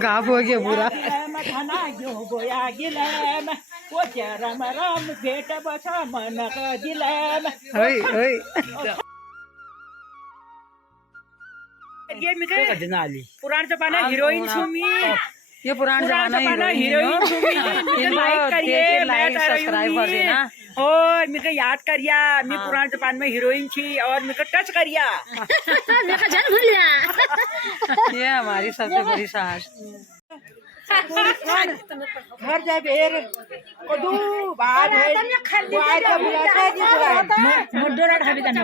Gap हो गया पूरा। धना जो गोया गिलम वो राम राम भेट बसा मन का दिलम। ये मिके पुराना जमाना हीरोइन सुमी, ये पुराना जमाना हीरोइन सुमी। लाइक करिए, लाइक सब्सक्राइब कर देना। और मिके याद करिया, मैं पुराने जमाने में हीरोइन थी और मिके टच करिया। ये हमारी सबसे बड़ी साहस। घर जा बेर कोदू बाद है वाई का बुलाता है जी बुलाए मोडोरा ढाबी करना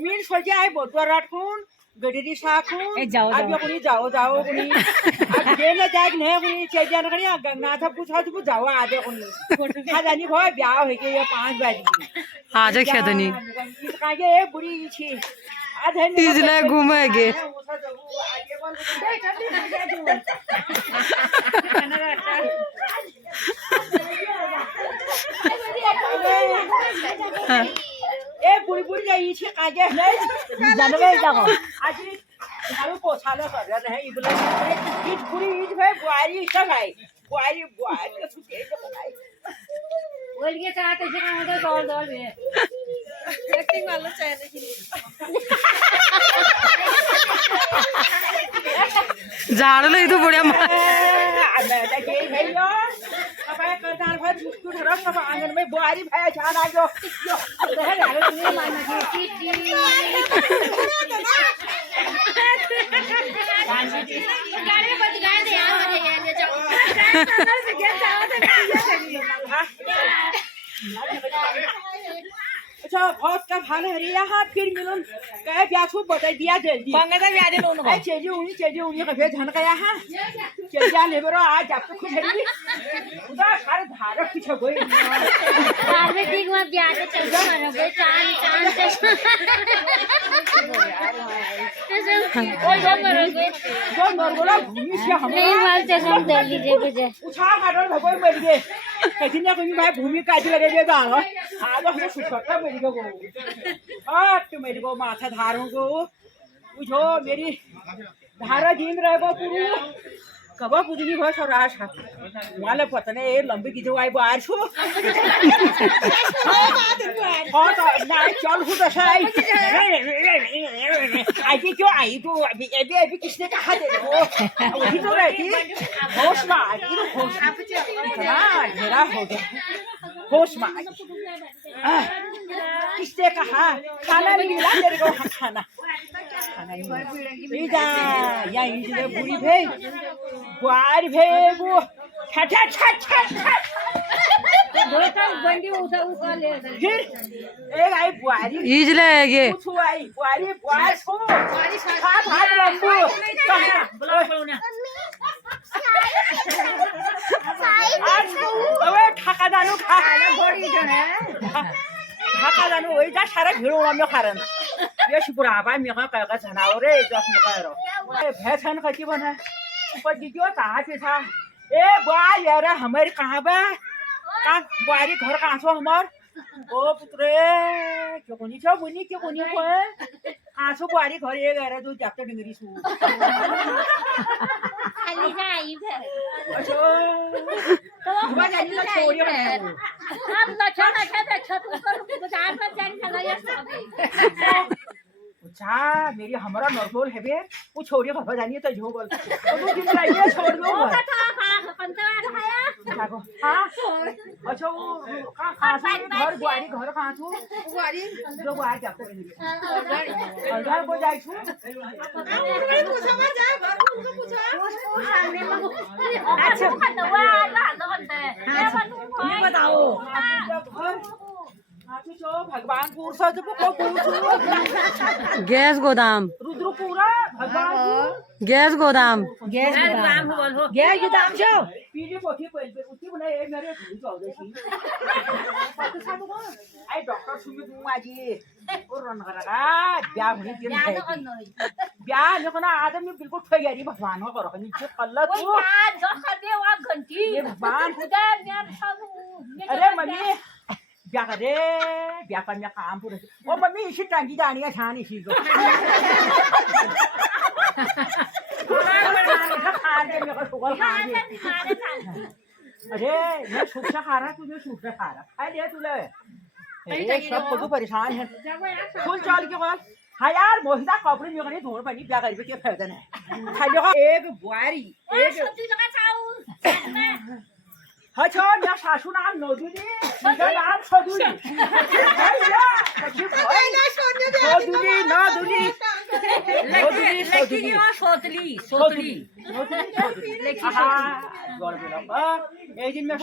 मीन सोचे है बोटवा कौन गडरी साखून अब यो कुनी जाओ कुनी अब जेने जाग ने कुनी चेजन करिया गंगा था पूछा तो जाओ आजे कुनी खाजानी भय ब्याह है के ये 5 बजे आजे खेदनी कागे ए बुढ़ी छी आधे इजले घूमेगे ए बुढ़ी बुढ़ी जाई छी कागे नहीं जानवे जाओ आज झाड़ू पोछा लो कर रहे हैं इबले इज बुढ़ी इज भाई बुआरी सब है बुआरी का छुटे के बनाई बोल के साथ ऐसे काम होता दौड़ में एक्टिंग वाला चाहिए कि झाड़ लो तो बढ़िया सब आंगन में बुआरी भाई छान आ गयो अच्छा बहुत का भाले हरिया हाथ फिर मिलन कहे ब्यासु बता दिया जल्दी पंगदा ब्याजे लोन है चेजी उनी का भेज धन कया हां चेजा लेबरो आज आप खुश हरी उदा सारे धारक पीछे गई कार में ठीक में ब्याजे चल मारो गई चांद ओए जो मरो गई जो नरगोला भूमि से हम नहीं मालते हम दे लीजिए मुझे उछा काटो भगोई मर गए कहीं ना कहीं भाई भूमि काट लगे दे दांग आज हम सुखता मेरी को हां तो मेरी को माथा धारों को पूछो मेरी धारा जीन रहे वो पुरु कबा पुदनी हो सराश वाले पतने ए लंबी की जो आई बाहर छो हां तो ना चल हो तो सही आई क्यों आई तो अभी किसने कहा दे वो वही तो रहती होश में आई तो होश हां मेरा हो गया होश में किसने कहा खाना नहीं मिला तेरे को खाना नहीं जा या इधर बुरी भे बुआर भेगो छट धोता बंदी उठा ले फिर एक आई बुआरी इजले ये कुछ आई बुआरी बुआर छो हाथ लंबू अबे ठाका दानु खा बड़ी जने ठाका दानु वही जा सारा भिड़ो में खारन ये शुपुरा भाई मेरा का जनावर रे जस में करो भैंसन खची बना ऊपर दीजियो ताज था ए बुआ यार हमारे कहां बा का बुआरी घर कहां छो हमार ओ पुत्रे क्यों कोनी छो बुनी क्यों कोनी को कहां छो बुआरी घर ए गरे दो जाते डिंगरी सु खाली जाई फिर अच्छा तो बुआ जानी ना छोड़ियो अब ना छोटा छत ऊपर बाजार पर जाने चला ये सब अच्छा मेरी हमारा नॉर्मल है बे वो छोड़ियो बाबा जानिए तो जो बोल तो दिन लाइए छोड़ दो हां अच्छा वो कहां घर बुआरी घर कहां छो बुआरी जो बुआरी जाते हैं घर को जाई छो पूछो मत जा घर को पूछो अच्छा खतवा ला दे ये बताओ भगवानपुर से जो को पूछो गैस गोदाम रुद्रपुरा भगवानपुर गैस गोदाम गैस गोदाम बोलो गैस गोदाम छो पीली पोथी पे उठी बने ए मेरे भूल जाओ देसी पता सा तो आई डॉक्टर सुमी दूं आजी और रन करा ब्याह हुई दिन है ब्याह ने कोना आदमी बिल्कुल ठगेरी भगवान को करो नि जो कल्ला तू जो खदे वा घंटी ये भगवान खुदा यार सब अरे मम्मी ब्याह करे ब्याह का मैं काम पूरा ओ मम्मी इसी टांगी जानी है छान इसी को खान के मेरे शुगर खान अरे मैं सूखा खा रहा तुझे सूखा खा रहा खाई ले तुले अरे सब को परेशान है फुल चाल के बोल हाँ यार मोहिता कपड़े में नहीं धोने पड़ी क्या करी क्या फायदा नहीं खाली हो एक बुआरी एक हाँ छो मेरा सासू नाम नौदुली मेरा नाम सदुली सदुली नौदुली नौदुली सदुली सोतली सोतली हाँ जोर बोला एक दिन में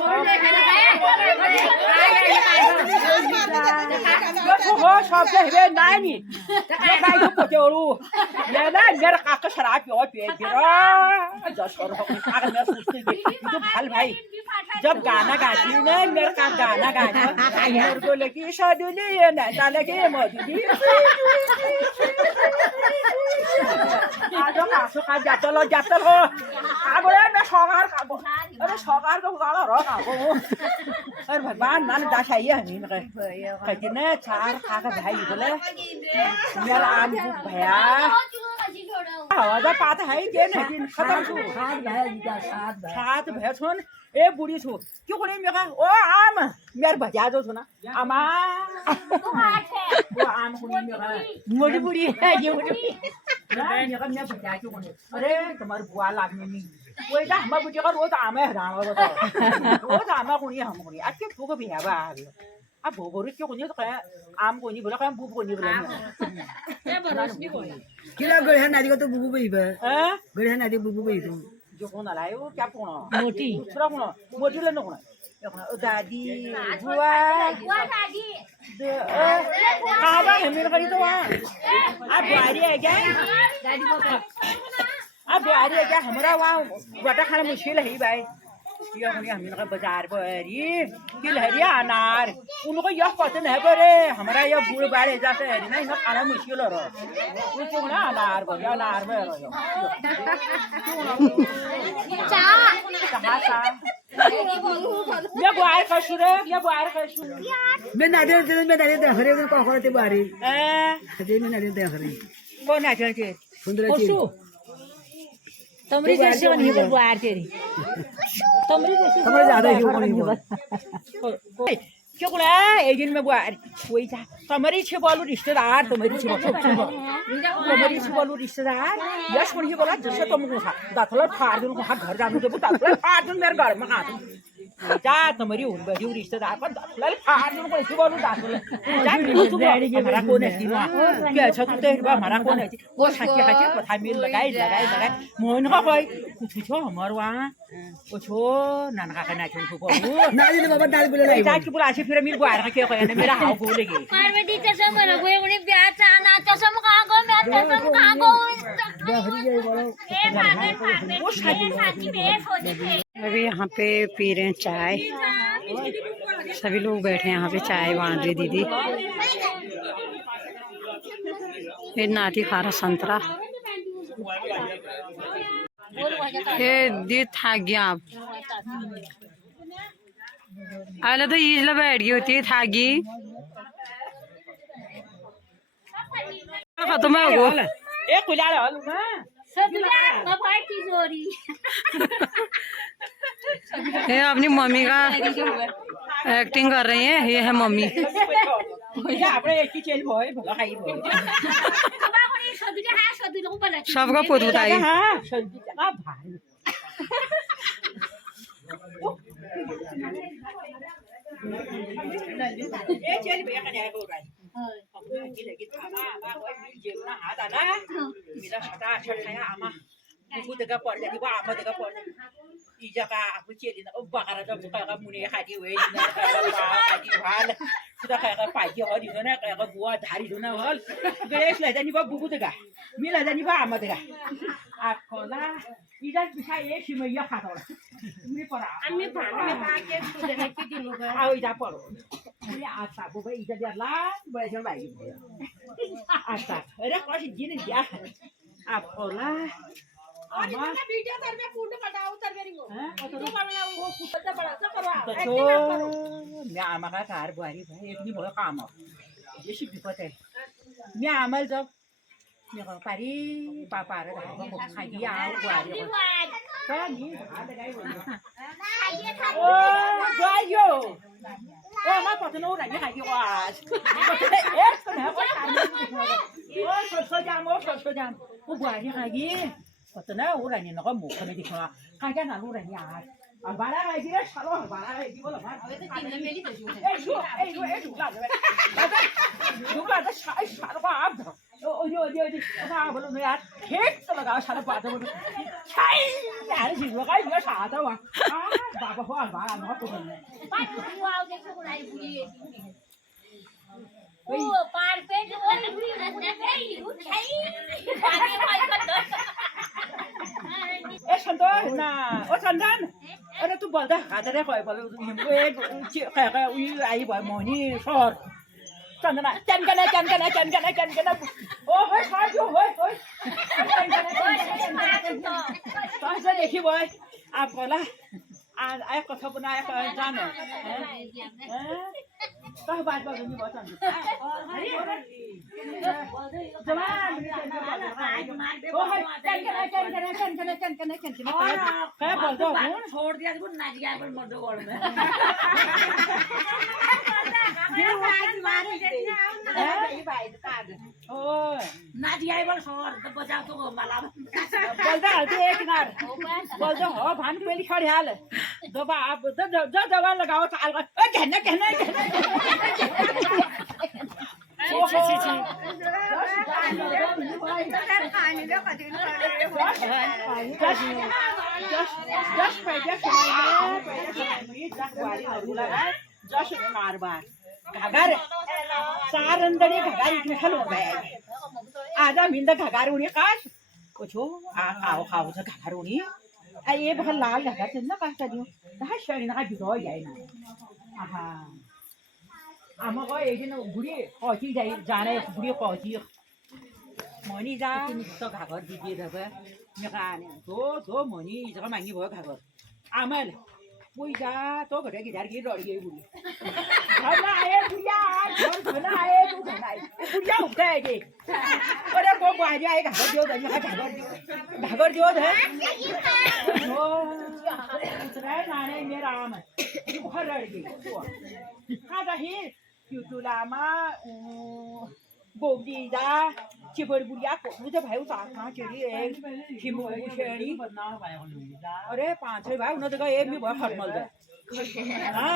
हो शॉप से है नानी ये काय को पचोलू ये ना मेरा काका शराब पियो पिए जस करो अगर मैं सोचती तो भाल भाई जब गाना गाती हूँ ना मेरे का गाना गाना मेरे को लगी सदुली ये ना डाले के मधुली आज कासो का जाता लो अब मैं सगार का अरे सगार को गाला रो का अरे भगवान नान दाशा ये हमें कहते ना चार खा का भाई बोले मेरा आम भैया आवाज पात है के नहीं खत्म छु सात भैया सुन ए बुढ़ी छु क्यों कोनी मेरा ओ आम मेरे भजा दो सुना आमा वो आम कोनी मेरा मोटी बुढ़ी है ये मोटी ना मेरा मैं भजा क्यों कोनी अरे तुम्हारी बुआ लागने नहीं वो इधर हम बुढ़ी का रोज आम है राम रोज आम कोनी हम कोनी आज के तू को भी है बा अब बोरी क्यों कोनी तो क्या आम कोनी बोला क्या बुब कोनी बोला ये बरस नहीं कोनी किला गड़े नादी को तो बुबू बई बे हैं गड़े नादी बुबू बई तो जो कौन आया वो क्या कौन मोटी दूसरा कौन मोटी लेना कौन दादी बुआ दादी खावा है मेरे घर तो वहाँ आप बुआरी है क्या दादी को आप बुआरी है क्या हमारा वहाँ बटा खाना मुश्किल है भाई ये हम लोग बाजार पर ये किल हरिया अनार उनको यह पता नहीं करे हमारा यह बूढ़े बारे जैसे है ना इन्हें खाना मुश्किल हो रहा है वो क्यों ना अनार बोल अनार में रहो ये बुआर का शुरू ये बुआर का शुरू मैं नादी दे हरे उधर को करते बारी अजय मैं नादी दे हरे वो ना चलके सुंदर चीज तमरी जैसे नहीं है बुआर तेरी तमरी जैसे हमारे ज्यादा ही होनी क्यों बोला एक दिन में बुआर कोई था तमरी छे बोलू रिश्तेदार तमरी छे तमरी छे बोलू रिश्तेदार यश कोनी ही बोला जैसे तुम को दाखला फाड़ दूं को घर जाने दो दाखला फाड़ दूं मेरे घर में खा दूं जा तमरी उन बैठी रिश्तेदार पर दाखला फाड़ दूं को ऐसे बोलू दाखला जा हमारा कौन है तीनों क्या अच्छा तू तो हमारा कौन है वो सच्चे सच्चे पता मिल लगाई मोहन का कोई कुछ छो हमारे वहाँ कुछ हो नाना का नाचन को बोलू नादी ने बाबा दाल बोले नहीं ताकि बोला फिर मिल बुआर का क्या कहने मेरा हाउ बोलेगी पार्वती चसम रघुए उन्हें ब्याह चाना चसम कहाँ को मैं चसम कहाँ को ए भागे वो साथी में सोचे थे अभी यहाँ पे पी रहे हैं चाय सभी लोग बैठे हैं यहाँ पे चाय बांध रही दीदी फिर नाती खा रहा संतरा ये दी थक गया आप अगला तो ईजला बैठ गई होती है थागी खत्म है वो एक खुला रहल ना सदुला मोबाइल की चोरी ये अपनी मम्मी का एक्टिंग कर रही है ये है मम्मी आपने एक ही चेल भोए भला खाई भोए सदुला है सदुला को बोला सबका पोत बताई हां सब्जी का भाई ये चेल भैया का नहीं बोल रहा है की लगी थामा बा ओए मिल जेवना हाथ आला मेरा सटा छठाया आमा बुबू तका पड़ जानी बा आमा तका पड़ जानी ई जका आपु चेली ना ओ बाकारा जब का मुने खादी वे ना का खादी हाल सुदा का पाजी हो दिनो ना का बुआ धारी दो ना हल गणेश ला जानी बा बुबू तका मिला जानी बा आमा तका आकोला इधर पिछा ये शिमैया खाता मुने पड़ा अन्य भाग में पाके सुधरने की दिनों का आओ इधर पड़ो मुने आता बुबा इधर दिला बैठन भाई आता अरे कोई जिन दिया आकोला आमा वीडियो कर में फोटो कटाओ उतर मेरी को हां तो करना वो कुत्ता बड़ा सा करवा तो मैं आमा का कार बुआरी भाई इतनी बड़ा काम है ये शिप पता है मैं आमल जब मेरे पारी पापा रे धागा खाई दिया बुआरी तो नहीं धागा गई बोली ओ जायो ओ मैं पता नहीं उड़ा नहीं खाई दिया आज एक तो है वो ओ सो जाम वो बुआरी खाई पता नहीं उड़ा नहीं ना को मुँह में दिखा खाई क्या ना उड़ा नहीं आज अब बाला खाई दिया चलो बाला खाई दिया बोलो मार 누가 나 샤르바 앞서 어디 나 보러 내가 계속 나가 샤르바 보러 차이 나는 지금 가 이거 사다 와 바바 화 봐, 너 보네 Bắt vào cái chỗ này gì? Pan pe chỗ này vui là cái gì cũng thấy. Pan cái hơi con đó. 에 산도 나 산단 어느 또 벌다 가다래 거의 벌 왜 가가 우리 아이 뭐 뭐니 서 산다나 짠가나 오 왜 사줘 왜 짠가나 사서 देखी boy आप बोला आया कथा बनाया जानो तो बात नहीं बहुत जवान क्या बोलते हो छोड़ दिया तो नाच गया पर मर्दों गोल में नाच गया पर छोड़ तो बचाओ तो माला बोलते एक नार बोलते हो भान के लिए खड़े हाल दबा आप जवान लगाओ ताल का कहना सारंदड़ी घगारी इतने हल हो गए आजा मिंदा घगार उड़ी काश कुछ हो खाओ से घगार उड़ी ये बहुत लाल घगार से ना काश दियो दा शरीर ना बिगड़ जाए ना आहा आमको एक दिन बुढ़ी कौची जाने बुढ़ी कौची मनी जा तो घाघर दीजिए धबे मेकाने तो मनी जगह मांगी वो घाघर आमल कोई जा तो घरे की दार की रोड़ी गई बुढ़ी घर ना आए बुढ़िया घर ना आए तू घर आए बुढ़िया उठे जी अरे वो बुआरी आए घाघर दियो दे घाघर दियो दे ओ उतरे नाने मेरा आम घर रड़ गई हाँ दही क्यूटुलामा बोबदी जा चिपर बुढ़िया को मुझे भाई उतार कहाँ चली एक खिमो शेरी अरे 5-6 भाई उन्होंने देखा एक भी बहुत खटमल दे हाँ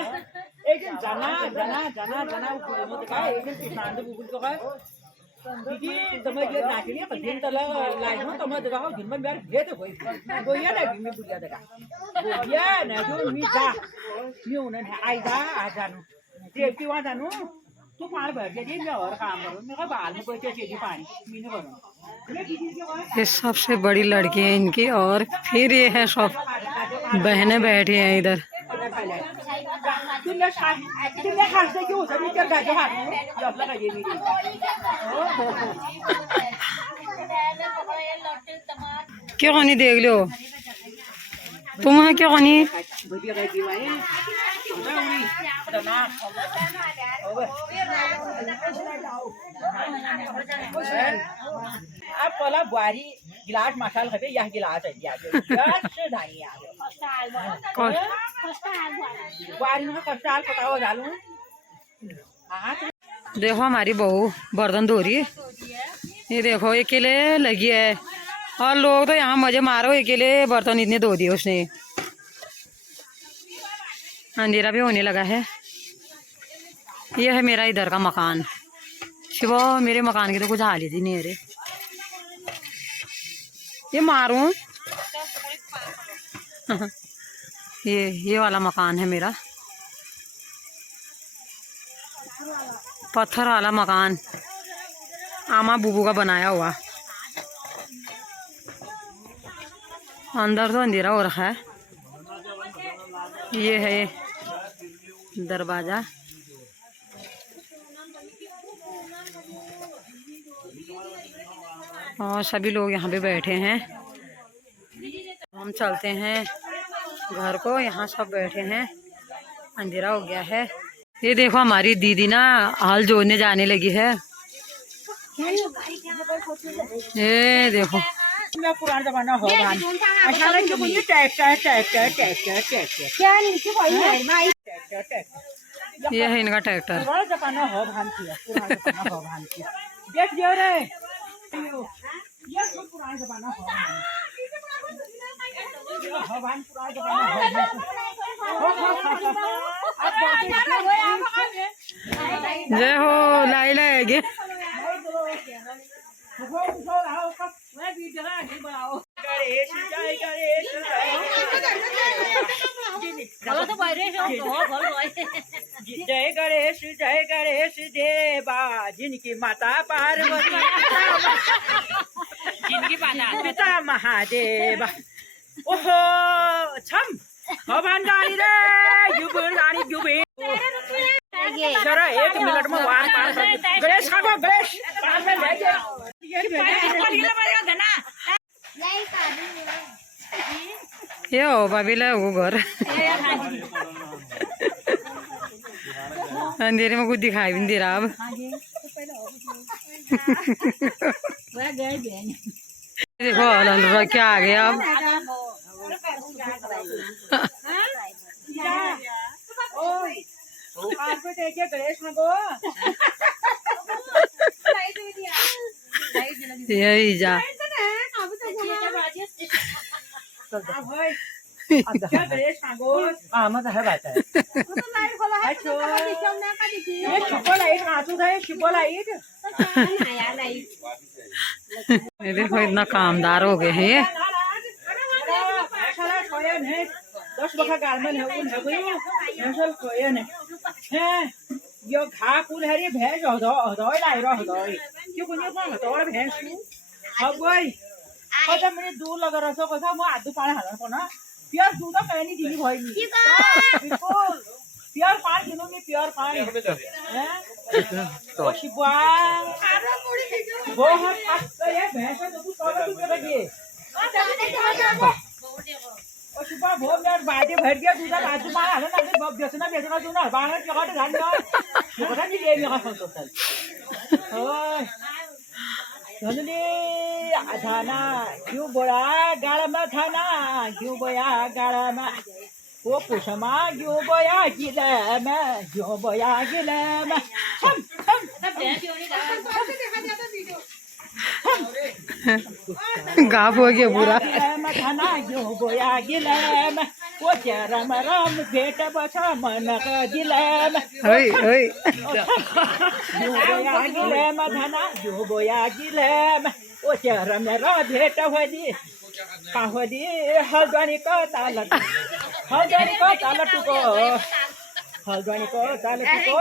एक दिन जाना ऊपर उन्होंने देखा एक दिन किसान दे ऊपर तो कहा दीदी तुम्हें ये नाचनी है दिन तला लाइफ में तुम्हें देखा हो दिन में मेरे भेद होई गोया ना दिन में बुढ़िया देखा गोया ना जो मीठा न्यू ना आई जा आ जानू देवती वहाँ जानू तो पार भर जाए मैं और काम करूँ मेरा बाल में कोई चाहिए पानी मीनू करूँ ये सबसे बड़ी लड़की है इनकी और फिर ये है सब बहनें बैठी हैं इधर क्यों नहीं देख लो तुम है क्यों नहीं आप पहला बुआरी गिलास मसाल खाते यह गिलास है बुआरी में कष्टाल पकाओ डालू देखो हमारी बहू बर्तन धो रही है ये देखो अकेले लगी है और लोग तो यहाँ मजे मारो अकेले बर्तन इतने धो दिए उसने अंधेरा भी होने लगा है ये है मेरा इधर का मकान शिवा मेरे मकान की तो कुछ हालत ही नहीं है रे ये मारूं ये वाला मकान है मेरा पत्थर वाला मकान आमा बुबू का बनाया हुआ अंदर तो अंधेरा हो रखा है ये है दरवाजा और सभी लोग यहाँ पे बैठे हैं हम चलते हैं घर को यहाँ सब बैठे हैं अंधेरा हो गया है ये देखो हमारी दीदी ना हल जोड़ने जाने लगी है ये देखो मैं पुराना जमाना हो भान अच्छा लगे मुझे ट्रैक्टर ट्रैक्टर ट्रैक्टर ट्रैक्टर क्या नीचे भाई है माई ट्रैक्टर ट्रैक्टर ये है इनका ट्रैक्टर। पुराना जमाना हो भान किया पुराना जमाना हो भान किया देख दियो रे ये पुराना जमाना हो भान पुराना जमाना जय हो लाइला है गे गणेश जय गणेश जय गणेश देवा जिनकी माता पार्वती जिनकी पिता महादेवा ओहो छम हवन गाड़ी रे युबर गाड़ी युबे जरा 1 मिनट में वार पार कर गणेश खागो गणेश पार में ले जा ये हो बाबीला वो घर अंधेरे में कुछ दिखाई भी नहीं दे रहा अब। देखो हल्ला क्या आ गया अब। गणेश खागो यही जा क्या गणेश खागो मत है बात है ये शुभ लाइट आंसू है शुभ लाइट ये देखो इतना कामदार हो गए हैं ये। 10 बखा गालमन है उन है कोई नसल कोई है यो घा कुल है रे भैंस हदोय लाई रो हदोय क्यों कुन्यो को हदोय भैंस अब गई पता मेरे दूर लगा रसो कसा म आदु पानी हालन को ना प्योर दूध तो कहनी दीदी भाई बिल्कुल प्योर पानी दिनों प्योर पानी हैं तो शिवा बहुत ये भैंस तो तू कब तू लगी और सुबह बहुत यार बाजे भर गया दूधा बाजू मार हालन ना बेचना तू ना बाहर के काट घाल ना पता नहीं ले मेरा फोन तो चल ओए धनली थाना क्यों बोला गाड़ा में थाना क्यों बोया गाड़ा में वो पुष्मा क्यों बोया गिले में क्यों बोया गिले में गाप हो गया पूरा। थाना क्यों बोया गिले में वो चरम राम भेट बसा मन का गिले में क्यों बोया गिले में थाना क्यों बोया गिले में वो चरम राम भेट होदी काहोदी हल्द्वानी को तालट को हल्द्वानी को तालट को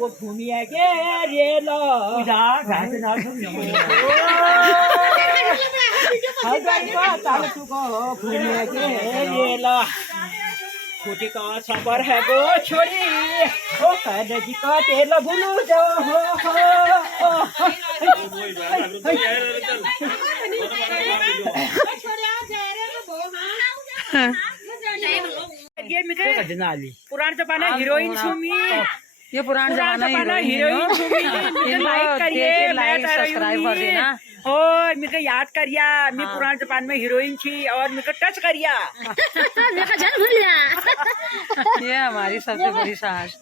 वो घूमिया के रेलो हल्द्वानी को तालट को घूमिया के रेलो खूटी का सबर है गो छोड़ी ओ कनजी का तेल भूलू जो ये मिले पुराना जमाना हीरोइन सुमी ये पुराना जमाना हीरोइन सुमी लाइक करिए लाइक सब्सक्राइब कर देना और मुझे याद करिया मैं पुराने जमाने में हीरोइन थी और मुझे टच करिया ये हमारी सबसे बड़ी साहस।